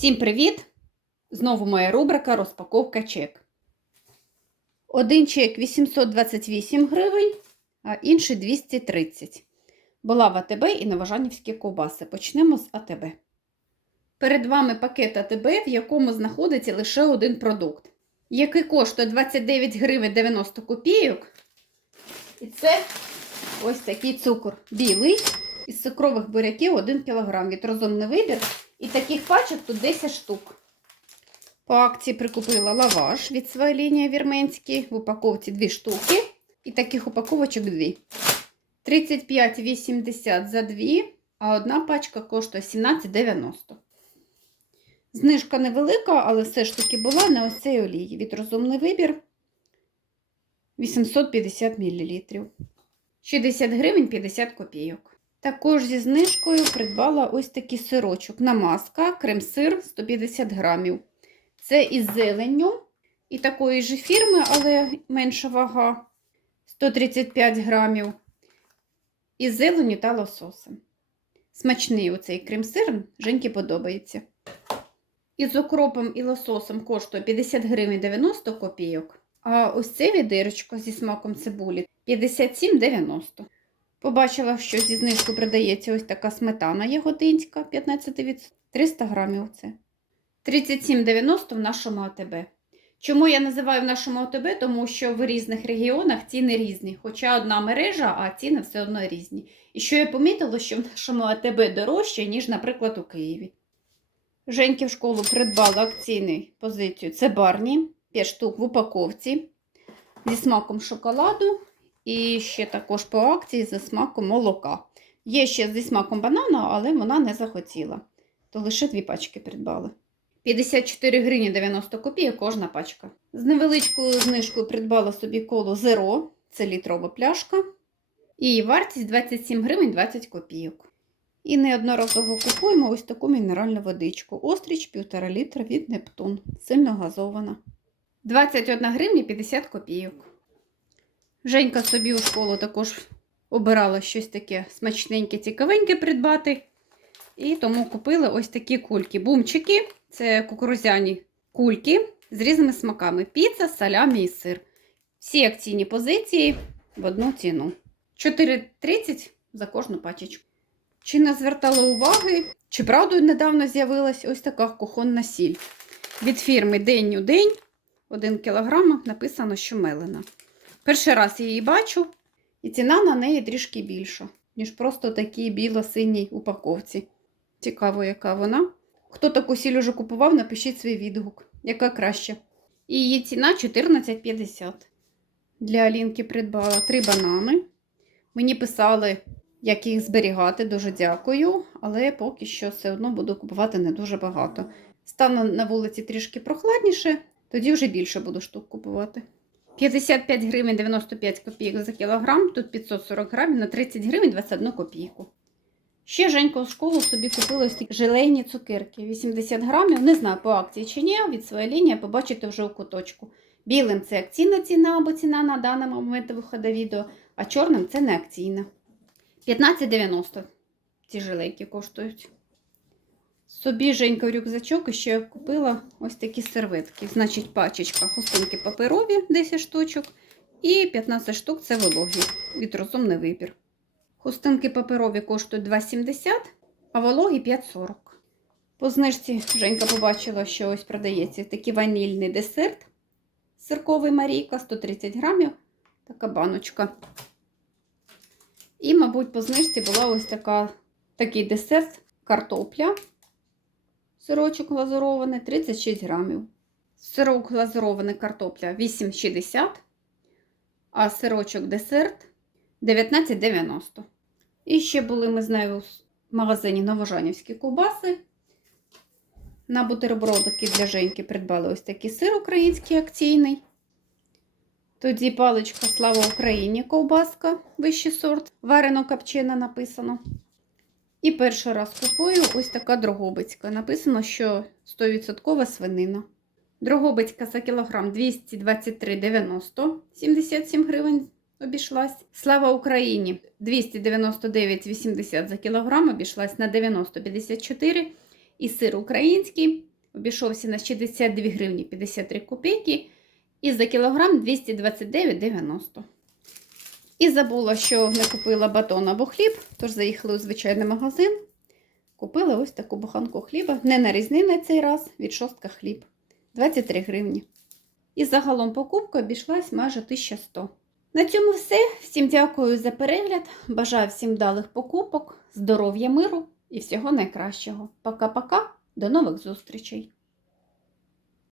Всім привіт! Знову моя рубрика Розпаковка чек. Один чек 828 гривень, а інший 230. Була в АТБ і новожанівські ковбаси. Почнемо з АТБ. Перед вами пакет АТБ, в якому знаходиться лише один продукт, який коштує 29 гривень 90 копійок. І це ось такий цукор білий із цукрових буряків 1 кг. Від розумний вибір. І таких пачок тут 10 штук. По акції прикупила лаваш від своєї лінії вірменський. В упаковці 2 штуки. І таких упаковочок 2. 35,80 за 2, а одна пачка коштує 17,90. Знижка невелика, але все ж таки була на ось цій олії. Від розумний вибір 850 мл. 60 гривень 50 копійок. Також зі знижкою придбала ось такий сирочок. Намазка, крем-сир 150 грамів. Це із зеленню і такої ж фірми, але менша вага 135 грамів. Із зеленю та лососем. Смачний оцей крем-сир, Женьки подобається. Із окропом і лососом коштує 50 гривень 90 копійок. А ось це відирочко зі смаком цибулі 57,90. Побачила, що зі знижкою продається ось така сметана ягодинська 15 від 300 грамів. Це 37,90 в нашому АТБ. Чому я називаю в нашому АТБ? Тому що в різних регіонах ціни різні. Хоча одна мережа, а ціни все одно різні. І що я помітила, що в нашому АТБ дорожче, ніж, наприклад, у Києві. Женьки в школу придбала акційну позицію. Це барні, 5 штук в упаковці зі смаком шоколаду. І ще також по акції за смаком молока. Є ще зі смаком банану, але вона не захотіла. То лише дві пачки придбали. 54 гривні 90 копійок кожна пачка. З невеличкою знижкою придбала собі коло Zero, це літрова пляшка. І вартість 27 гривень 20 копійок. І неодноразово купуємо ось таку мінеральну водичку. Остріч 1,5 літра від Нептун. Сильно газована. 21 гривня 50 копійок. Женька собі у школу також обирала щось таке смачненьке, цікавеньке придбати. І тому купили ось такі кульки. Бумчики це кукурузяні кульки з різними смаками: піца, салямі і сир. Всі акційні позиції в одну ціну. 4,30 за кожну пачечку. Чи не звертали уваги, чи правду недавно з'явилась ось така кухонна сіль. Від фірми День у день 1 кг написано, що мелена. Перший раз я її бачу, і ціна на неї трішки більша, ніж просто такій біло-синій упаковці. Цікаво, яка вона. Хто таку сіль уже купував, напишіть свій відгук, яка краще. І її ціна 14,50. Для Алінки придбала три банани. Мені писали, як їх зберігати, дуже дякую, але поки що все одно буду купувати не дуже багато. Стану на вулиці трішки прохладніше, тоді вже більше буду штук купувати. 55 гривень 95 копійок за кілограм, тут 540 грамів на 30 гривень 21 копійку. Ще Женька в школу собі купила ось такі желейні цукерки. 80 грамів, не знаю, по акції чи ні, від своєї лінії побачите вже у куточку. Білим це акційна ціна або ціна на даний момент виходу відео, а чорним це не акційна. 15,90 ці жилейки коштують. Собі Женька рюкзачок і ще купила ось такі серветки. Значить, пачечка хустинки паперові 10 штучок. І 15 штук це вологі. Від розумний вибір. Хустинки паперові коштують 2,70, а вологі 5,40. По знижці Женька побачила, що ось продається такий ванільний десерт. Сирковий Марійка 130 грамів. Така баночка. І, мабуть, по знижці була ось така, такий десерт картопля. Сирочок глазурований 36 грамів. Сирок глазурований картопля 8,60, а сирочок десерт 19,90. І ще були ми з нею в магазині Новожанівські ковбаси. На бутербродики для Женьки придбали ось такий сир український акційний. Тоді паличка Слава Україні ковбаска, вищий сорт, варено копчена написано. І перший раз купую ось така дрогобицька. Написано, що 100% свинина. Дрогобицька за кілограм 223,90, 77 гривень обійшлась. Слава Україні 299,80 за кілограм обійшлась на 90,54. І сир український обійшовся на 62 гривні 53 копійки і за кілограм 229,90. І забула, що не купила батон або хліб, тож заїхали у звичайний магазин. Купила ось таку буханку хліба. Не нарізний на цей раз, від шостка хліб. 23 гривні. І загалом покупка обійшлась майже 1100. На цьому все. Всім дякую за перегляд. Бажаю всім вдалих покупок, здоров'я, миру і всього найкращого. Пока-пока, до нових зустрічей!